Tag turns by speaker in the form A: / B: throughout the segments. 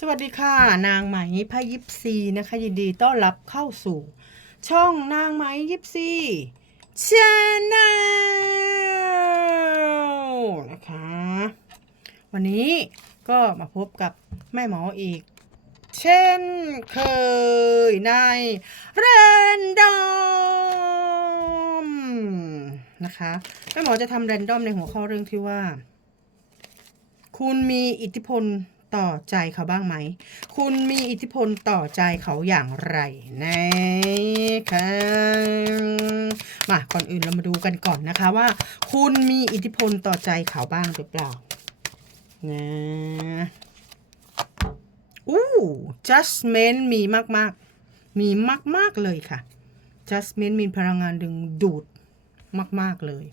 A: สวัสดีค่ะ นางไหมพายิปซีนะคะยินดีต้อนรับเข้าสู่ ช่องนางไหมยิปซีชแนลนะคะ วันนี้ก็มาพบกับแม่หมออีก เช่นเคยในเรนดอมนะคะ แม่หมอจะทำเรนดอมในหัวข้อเรื่องที่ว่า คุณมีอิทธิพล ต่อใจเขาบ้างไหม คุณมีอิทธิพลต่อใจเขาอย่างไรนะคะมาก่อนอื่นเรามาดูกันก่อนนะคะว่า คุณมีอิทธิพลต่อใจเขาบ้างหรือเปล่านะอู้ judgment มีมากๆ มีมาก ๆ เลยค่ะ judgment มีพลังงานดึงดูดมาก ๆ เลย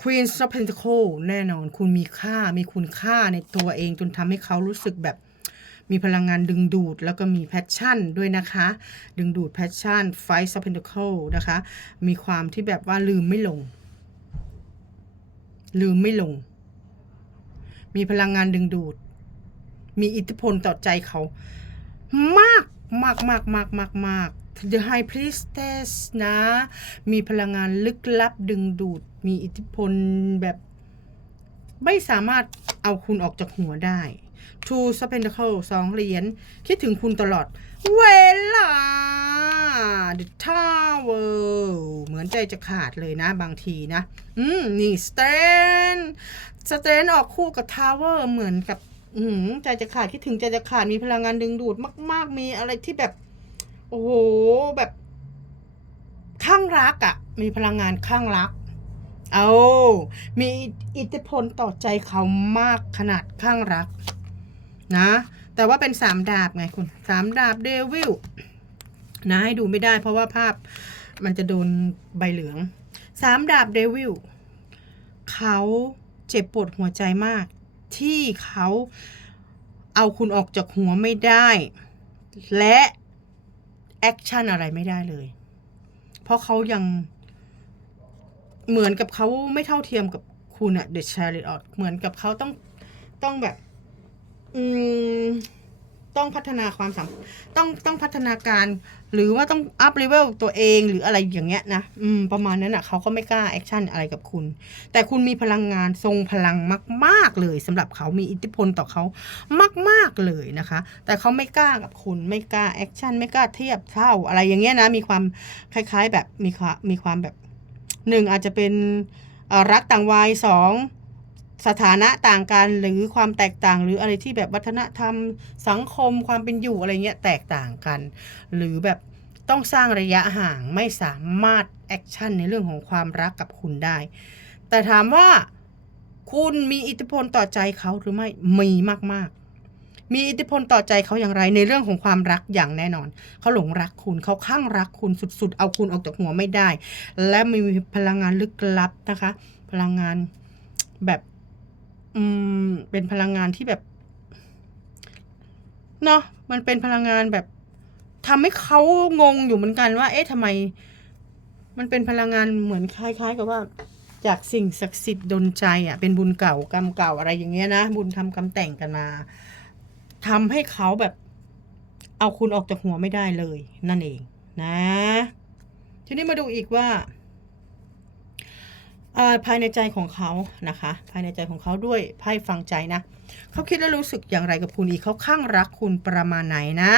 A: Queen of Pentacle แน่นอนคุณมีค่ามีคุณค่าในตัวเองจนทำให้เขารู้สึกแบบมีพลังงานดึงดูดแล้วก็มีแพชชั่นด้วยนะคะ ดึงดูดแพชชั่น Five of Pentacle นะคะ มีความที่แบบว่าลืมไม่ลง ลืมไม่ลง มีพลังงานดึงดูด มีอิทธิพลต่อใจเขา มากมากมากมากมากมาก The High Priestess นะ มีพลังงานลึกลับดึงดูด มีอิทธิพลแบบ ไม่สามารถเอาคุณออกจากหัวได้ Two of Pentacles สองเหรียญ คิดถึงคุณตลอด เวลา The Tower เหมือนใจจะขาดเลยนะบางทีนะ อืม นี่ Stand Stand ออกคู่กับ Tower เหมือนกับ อืมใจจะขาดคิดถึงใจจะขาดมีพลังงานดึงดูดมาก ๆ มีอะไรที่แบบ โอ้โหแบบข้างรักอะ่ะ มีพลังงานข้างรัก เอามีอิทธิพลต่อใจเขามากขนาดข้างรัก นะ แต่ว่าเป็นสามดาบไงคุณสามดาบเดวิลนะให้ดูไม่ได้เพราะว่าภาพมันจะโดนใบเหลืองสามดาบเดวิลเขาเจ็บปวดหัวใจมาก ที่เขาเอาคุณออกจากหัวไม่ได้ และ แอคชั่นอะไรไม่ได้เลย เพราะเขายังเหมือนกับเขาไม่เท่าเทียมกับคุณอะเดชาริออตเหมือนกับเขาต้องต้องแบบ อืม ต้องพัฒนาความสัมต้องต้องพัฒนาการ หรือว่าต้องอัพเลเวลตัวเองหรืออะไรอย่างเงี้ยนะอืมประมาณนั้นอะเขาก็ไม่กล้าแอคชั่นอะไรกับคุณ แต่คุณมีพลังงานทรงพลังมาก ๆ เลยสำหรับเขามีอิทธิพลต่อเขามาก ๆ เลยนะคะ แต่เขาไม่กล้ากับคุณไม่กล้าแอคชั่นไม่กล้าเทียบเท่าอะไรอย่างเงี้ยนะ มีความคล้าย ๆ แบบมีความมีความแบบหนึ่งอาจจะเป็นรักต่างวัยสอง สถานะต่างกันหรือความแตกต่างหรืออะไรที่แบบวัฒนธรรมสังคมความเป็นอยู่อะไรเงี้ยแตกต่างกัน หรือแบบต้องสร้างระยะห่างไม่สามารถแอคชั่นในเรื่องของความรักกับคุณได้ แต่ถามว่าคุณมีอิทธิพลต่อใจเขาหรือไม่มีมากๆ มีอิทธิพลต่อใจเขาอย่างไรในเรื่องของความรักอย่างแน่นอน เขาหลงรักคุณเขาข้างรักคุณสุดๆ เอาคุณออกจากหัวไม่ได้ และมีพลังงานลึกลับนะคะ พลังงานแบบ อืม เป็นพลังงานที่แบบ เนาะมันเป็นพลังงานแบบทำให้เขางงอยู่เหมือนกันว่า เอ๊ะทำไม มันเป็นพลังงานเหมือนคล้าย ๆ กับว่า จากสิ่งศักดิ์สิทธิ์ดลใจอะ เป็นบุญเก่ากรรมเก่าอะไรอย่างเงี้ยนะบุญทำกรรมแต่งกันมาทำให้เขาแบบ เอาคุณออกจากหัวไม่ได้เลย นั่นเอง นะ ทีนี้มาดูอีกว่า ภายในใจของเขานะคะ ภายในใจของเขาด้วยไพ่ฟังใจนะเขาคิดและรู้สึกอย่างไรกับคุณอีกเขาข้างรักคุณประมาณไหนนะ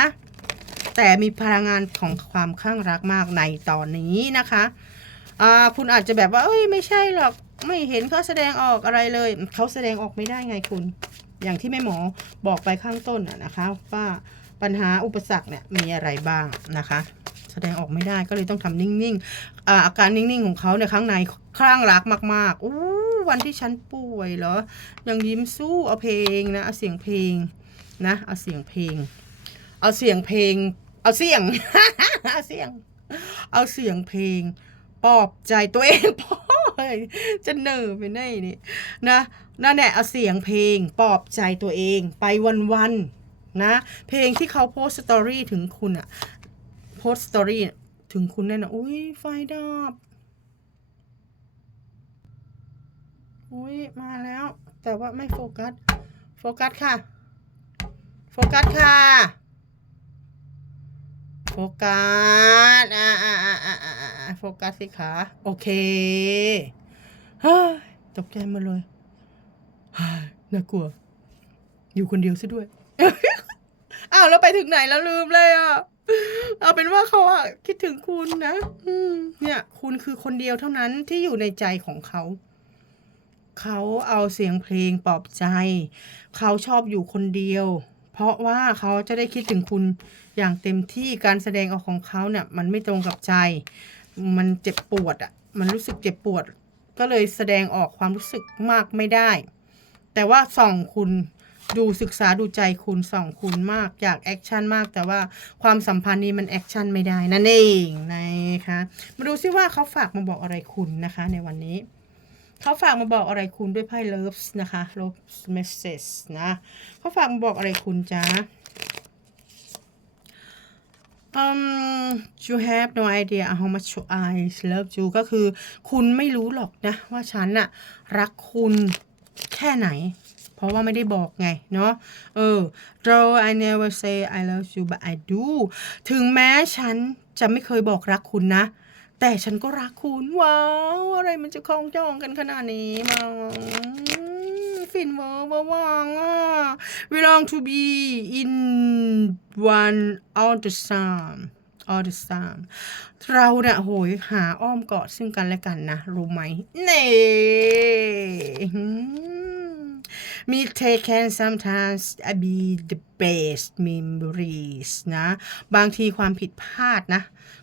A: แต่มีพลังงานของความข้างรักมากในตอนนี้นะคะคุณอาจจะแบบว่า เอ้ยไม่ใช่หรอกไม่เห็นเขาแสดงออกอะไรเลย เขาแสดงออกไม่ได้ไงคุณ อย่างที่แม่หมอบอกไปข้างต้นนะคะว่า ปัญหาอุปสรรคเนี่ยมีอะไรบ้างนะคะ แสดงออกไม่ได้ก็เลยต้องทำนิ่งๆอาอาการนิ่งๆของเขาในยข้างในคลั่งรักมากๆอู้วันที่ฉันป่วยเหรอยังยิ้มสู้เอาเพลงนะเอาเสียงเพลงนะเอาเสียงเพลง เอาเสียงเพลง เอาเสียงเอาเสียง เอาเสียงเพลงปลอบใจตัวเองพ่อจะเนอไปไหนนี่นะนั่นแหละเอาเสียงเพลงปลอบใจตัวเอง ไปวันๆน นะ เพลงที่เขาโพสสตอรี่ถึงคุณอะโพสสตอรี่ถึงคุณแน่นอนอุ้ยไฟดับอุ้ยมาแล้ว แต่ว่าไม่โฟกัส โฟกัสค่ะ โฟกัสค่ะ โฟกัส อ่าอ่าอ่าอ่าโฟกัสสิคะโอเคเฮ้ยตกใจหมาเลยเฮ้ยน่ากลัว อยู่คนเดียวซะด้วย อ้าวแล้วไปถึงไหนแล้วลืมเลยอะเอาเป็นว่าเขาอะคิดถึงคุณนะอืมเนี่ย คุณคือคนเดียวเท่านั้นที่อยู่ในใจของเขา เขาเอาเสียงเพลงปลอบใจ เขาชอบอยู่คนเดียว เพราะว่าเขาจะได้คิดถึงคุณอย่างเต็มที่การแสดงออกของเขาเนี่ย มันไม่ตรงกับใจ มันเจ็บปวดอะ มันรู้สึกเจ็บปวด ก็เลยแสดงออกความรู้สึกมากไม่ได้ แต่ว่าส่องคุณ ดูศึกษาดูใจคุณสองคุณมาก อยากแอคชั่นมาก แต่ว่าความสัมพันธ์นี้มันแอคชั่นไม่ได้นั่นเองนะคะมาดูซิว่าเขาฝากมาบอกอะไรคุณนะคะ ในวันนี้เขาฝากมาบอกอะไรคุณด้วยไพ่ loves นะคะ loves message นะเขาฝากมาบอกอะไรคุณจ้า um you have no idea how much I love you ก็คือคุณไม่รู้หรอกนะ ว่าฉันน่ะรักคุณแค่ไหน เพราะว่าไม่ได้บอกไงเนาะเออ though I never say I love you but I do ถึงแม้ฉันจะไม่เคยบอกรักคุณนะ แต่ฉันก็รักคุณว้าวอะไรมันจะคล้องจองกันขนาดนี้มาฟินเวอร์เวอร์วังอะ we long to be in one all the time all the time เราเนี่ยโหยหาอ้อมกอดซึ่งกันและกันนะ รู้ไหมเน่ mistake can sometimes be the best memories นะ บางทีความผิดพลาดนะ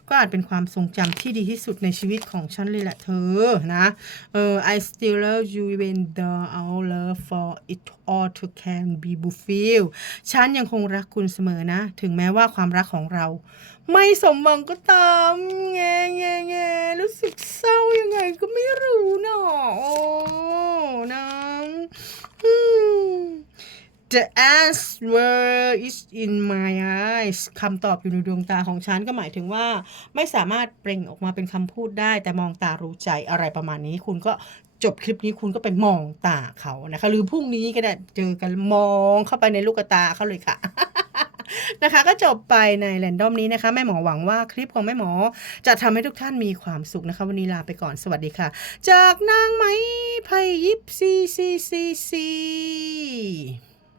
A: ก็อาจเป็นความทรงจำที่ดีที่สุดในชีวิตของฉันเลยแหละเธอนะ เออ I still love you even though our love for it all to can be fulfilled ฉันยังคงรักคุณเสมอนะ ถึงแม้ว่าความรักของเรา ไม่สมหวังก็ตามแงแงแงรู้สึกเศร้ายังไงก็ไม่รู้เนาะโอ้นะ The answer is in my eyes คำตอบอยู่ในดวงตาของฉันก็หมายถึงว่า ไม่สามารถเปล่งออกมาเป็นคำพูดได้ แต่มองตารู้ใจอะไรประมาณนี้ คุณก็จบคลิปนี้คุณก็ไปมองตาเขานะคะ หรือพรุ่งนี้ก็ได้เจอกันมองเข้าไปในลูกตาเขาเลยค่ะ นะคะ ก็จบไปในแรนดอมนี้นะคะ แม่หมอหวังว่าคลิปของแม่หมอ จะทำให้ทุกท่านมีความสุขนะคะ วันนี้ลาไปก่อนสวัสดีค่ะ จากนางไหมไพยิปซีซีซีซี